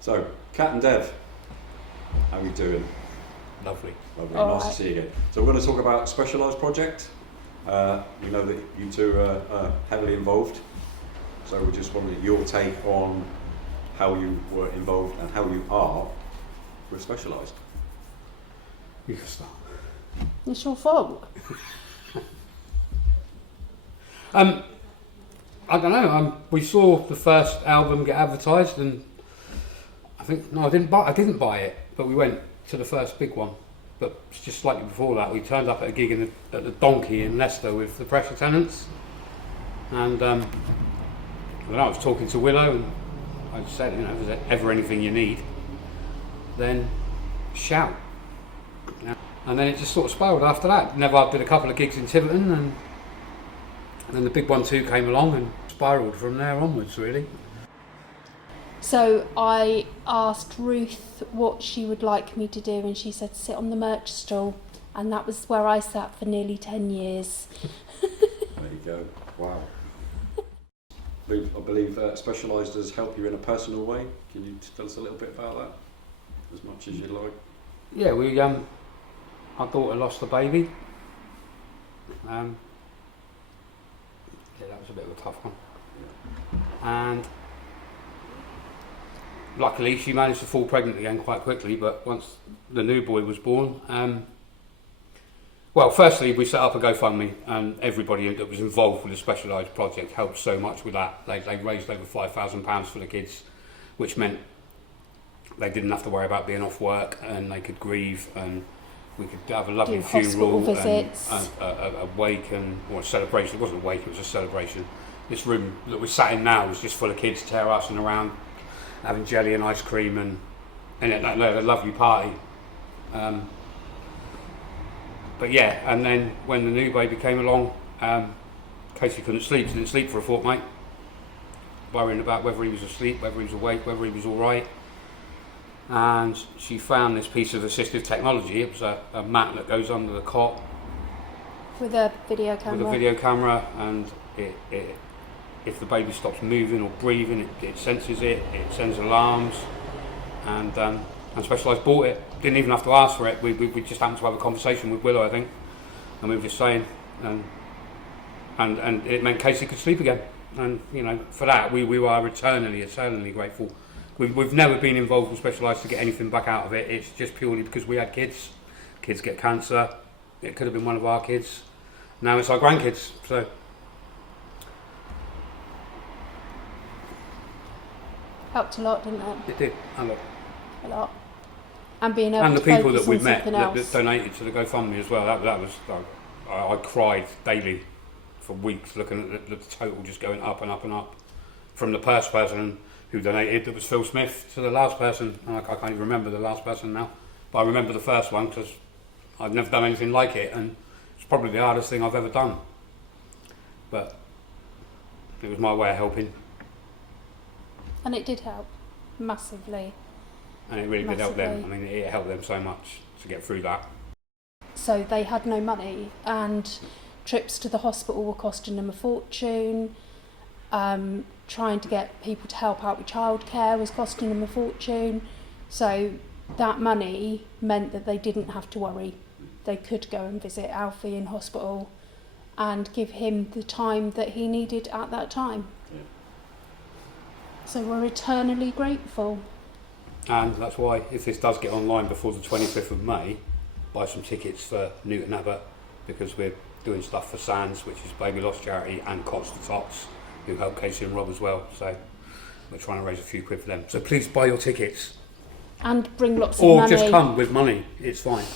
So, Kat and Dev, how are you doing? Lovely. Lovely, nice to see you again. So we're going to talk about Specialised project. We know that you two are heavily involved. So we just wanted your take on how you were involved and how you are with Specialised. You can start. It's your fault. I don't know. We saw the first album get advertised, and I didn't buy it, but we went to the first big one. But just slightly before that, we turned up at a gig at the Donkey in Leicester with the Pressure Tenants, and I was talking to Willow, and I said, if there's ever anything you need, then shout. And then it just sort of spiralled after that. Never did a couple of gigs in Tiverton, and then the big one too came along and spiralled from there onwards, really. So I asked Ruth what she would like me to do, and she said sit on the merch stall, and that was where I sat for nearly 10 years. There you go. Wow. I believe Specialised has helped you in a personal way. Can you tell us a little bit about that, as much as you like? Yeah, our daughter lost a baby. Yeah, that was a bit of a tough one. And luckily she managed to fall pregnant again quite quickly, but once the new boy was born, well, firstly we set up a GoFundMe, and everybody that was involved with the Specialised project helped so much with that. They raised over £5,000 for the kids, which meant they didn't have to worry about being off work, and they could grieve, and we could have a lovely funeral and a wake or a celebration. It wasn't a wake, it was a celebration. This room that we're sat in now was just full of kids terracing around, having jelly and ice cream, and a lovely party. But yeah, and then when the new baby came along, Casey couldn't sleep. She didn't sleep for a fortnight, worrying about whether he was asleep, whether he was awake, whether he was all right. And she found this piece of assistive technology. It was a mat that goes under the cot With a video camera. And if the baby stops moving or breathing, it senses it. It sends alarms, and Specialised bought it. Didn't even have to ask for it. We just happened to have a conversation with Willow, I think, and we were just saying, and it meant Casey could sleep again. And for that we were eternally grateful. We've never been involved with Specialised to get anything back out of it. It's just purely because we had kids. Kids get cancer. It could have been one of our kids. Now it's our grandkids. So helped a lot, didn't it? it did A lot. And being able and to the people focus that we on met something that else. donated to the GoFundMe as well. That was I cried daily for weeks looking at the total just going up and up and up. From the first person who donated, that was Phil Smith, to the last person. I can't even remember the last person now, but I remember the first one because I've never done anything like it, and it's probably the hardest thing I've ever done. But it was my way of helping. And it did help massively. And it really did help them. I mean, it helped them so much to get through that. So they had no money, and trips to the hospital were costing them a fortune. Trying to get people to help out with childcare was costing them a fortune. So that money meant that they didn't have to worry. They could go and visit Alfie in hospital and give him the time that he needed at that time. Yeah. So we're eternally grateful. And that's why, if this does get online before the 25th of May, buy some tickets for Newton Abbott, because we're doing stuff for SANS, which is Baby Lost Charity, and Cots to Tots, who help Casey and Rob as well. So we're trying to raise a few quid for them. So please buy your tickets. And bring lots of Or money. just come with money, it's fine.